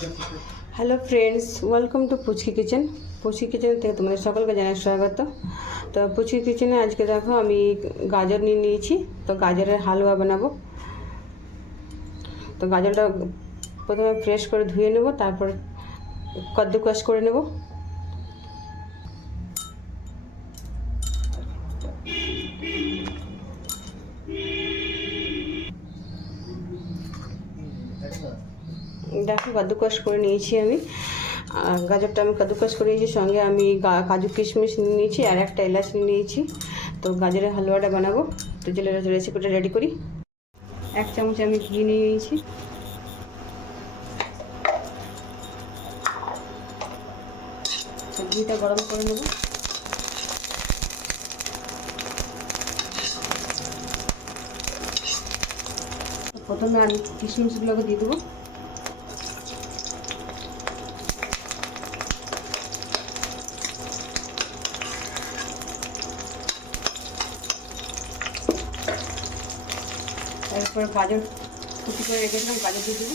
Hello friends, welcome to Puchki kitchen. Puchki kitchen থেকে তোমাদের সকলকে জানাই স্বাগত। তো পুচকি কিচেনে আজকে দেখো আমি গাজর নিয়ে নিয়েছি, তো গাজরের হালুয়া বানাবো। তো গাজরটা প্রথমে ফ্রেশ করে ধুয়ে নেব, তারপর কদ্দুকস করে নেব। দেখো কদ্দুকস করে নিয়েছি আমি। গাজরটা আমি কদ্দুকস করে নিয়েছি, সঙ্গে আমি কাজু কিশমিশ নিয়ে নিয়েছি আর একটা এলাচ নিয়ে নিয়েছি। তো গাজরের হালুয়াটা বানাবো, তো চলে রেসিপিটা রেডি করি। 1 চামচ আমি ঘি নিয়ে নিয়েছি। ঘিটা গরম করে নেব। প্রথমে আমি কিশমিশগুলোকে দিয়ে দেবো। তারপর গাজর কুচি করে রেখেছিলাম, গাজর দিয়ে দেবো।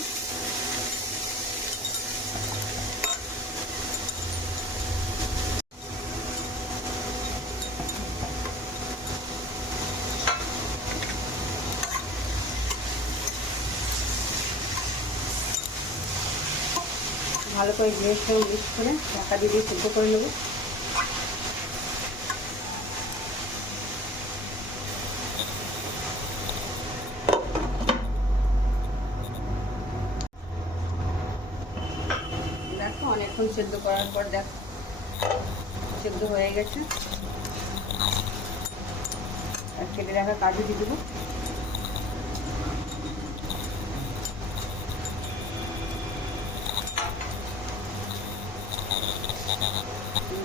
ভালো করে গ্যাস মিক্স করে ঢাকা দিয়ে সেদ্ধ করে নেব। দেখো অনেকক্ষণ সেদ্ধ করার পর দেখো সেদ্ধ হয়ে গেছে। আর কেটে রাখা কাজু দিয়ে দেবো।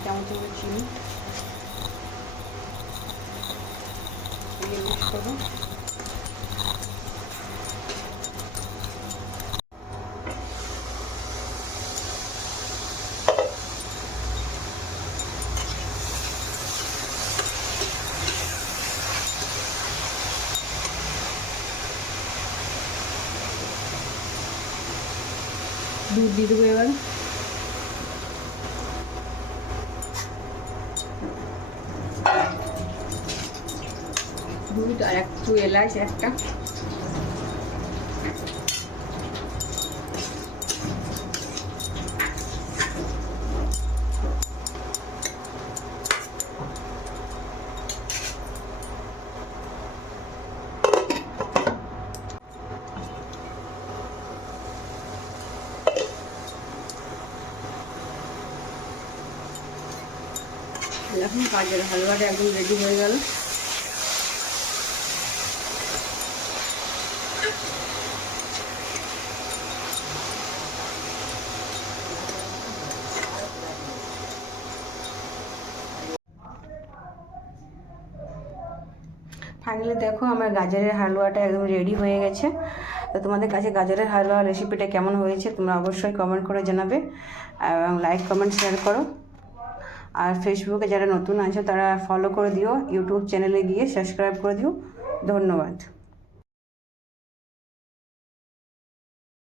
চামচ চিনি মিক্স করবো। দুধ দিয়ে দেবো এবার। দুধ আর একটু এলাচ একটা। এখন গাজরের হালুয়াটা একদম রেডি হয়ে গেল। ফাইনালি দেখো আমার গাজরের হালুয়াটা একদম রেডি হয়ে গেছে। তো তোমাদের কাছে গাজরের হালুয়া রেসিপিটা কেমন হয়েছে তোমরা অবশ্যই কমেন্ট করে জানাবে, এবং লাইক কমেন্ট শেয়ার করো। আর ফেসবুকে যারা নতুন আছে তারা ফলো করে দিও, ইউটিউব চ্যানেলে গিয়ে সাবস্ক্রাইব করে দিও। ধন্যবাদ।